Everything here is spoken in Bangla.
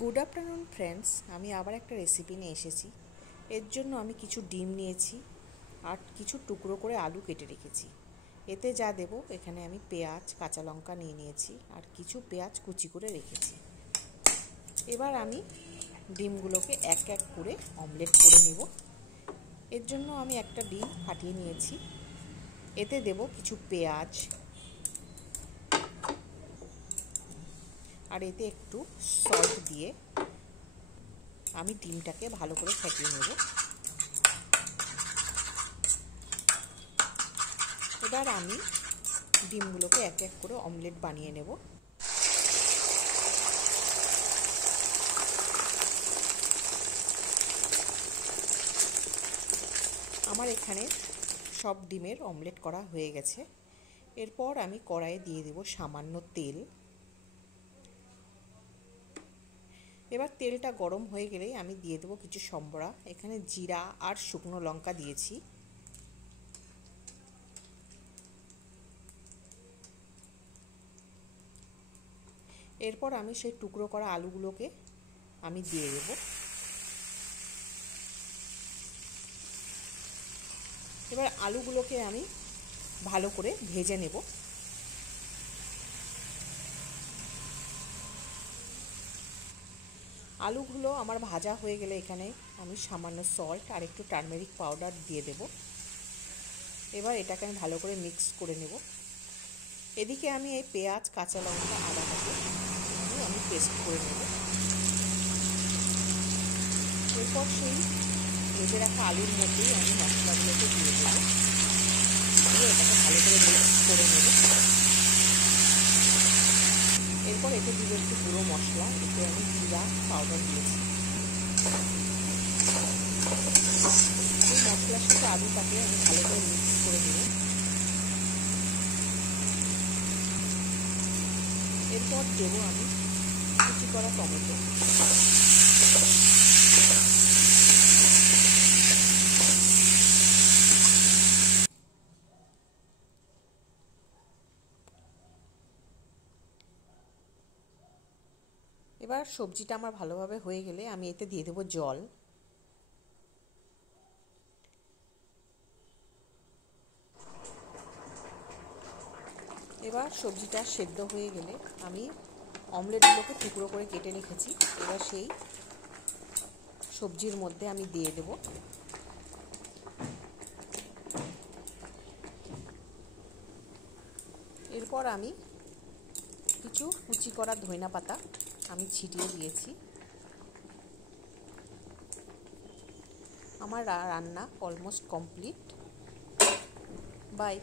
গুড আফটারনুন ফ্রেন্ডস, আমি আবার একটা রেসিপি নিয়ে এসেছি। এর জন্য আমি কিছু ডিম নিয়েছি আর কিছু টুকরো করে আলু কেটে রেখেছি। এতে যা দেব, এখানে আমি পেঁয়াজ, কাঁচা লঙ্কা নিয়েছি আর কিছু পেঁয়াজ কুচি করে রেখেছি। এবার আমি ডিমগুলোকে এক এক করে অমলেট করে নেব। এর জন্য আমি একটা ডিম ফাটিয়ে নিয়েছি। এতে দেব কিছু পেঁয়াজ আর এতে একটু সল্ট দিয়ে আমি ডিমটাকে ভালো করে ফেটিয়ে নেব। এবার আমি ডিমগুলোকে এক এক করে অমলেট বানিয়ে নেব। আমার এখানে সব ডিমের অমলেট করা হয়ে গেছে। এরপর আমি কড়াইয়ে দিয়ে দেব সামান্য তেল। এবার তেলটা গরম হয়ে গেলেই আমি দিয়ে দেবো কিছু সম্বরা। এখানে জিরা আর শুকনো লঙ্কা দিয়েছি। এরপর আমি সেই টুকরো করা আলুগুলোকে আমি দিয়ে দেব। এবার আলুগুলোকে আমি ভালো করে ভেজে নেব। আলুগুলো আমার ভাজা হয়ে গেলে এখানে আমি সামান্য সল্ট আর একটু টারমেরিক পাউডার দিয়ে দেব। এবার এটাকে আমি ভালো করে মিক্স করে নেব। এদিকে আমি এই পেঁয়াজ, কাঁচা লঙ্কা, আদাটাকে আমি পেস্ট করে নেব। এরপর সেই ভেজে রাখা আলুর মধ্যেই আমি মশলাগুলোকে দিয়ে দেব। দিয়ে এটাকে ভালো করে মিক্স করে নেব। এরপর এতে দিব একটু গুঁড়ো মশলা। এতে আমি জিরা পাউডার দিয়েছি। এই মশলার সাথে আলুটাকে আমি ভালো করে মিক্স করে নেব। এরপর দেব আমি কুচি করা টমেটো। এবার সবজিটা আমার ভালোভাবে হয়ে গেলে আমি এতে দিয়ে দেবো জল। এবার সবজিটা সেদ্ধ হয়ে গেলে আমি অমলেটগুলোকে টুকরো করে কেটে রেখেছি। এবার সেই সবজির মধ্যে আমি দিয়ে দেব। এরপর আমি কিছু কুচি করা ধনিয়া পাতা আমি ছিটিয়ে দিয়েছি। আমার রান্না অলমোস্ট কমপ্লিট। বাই।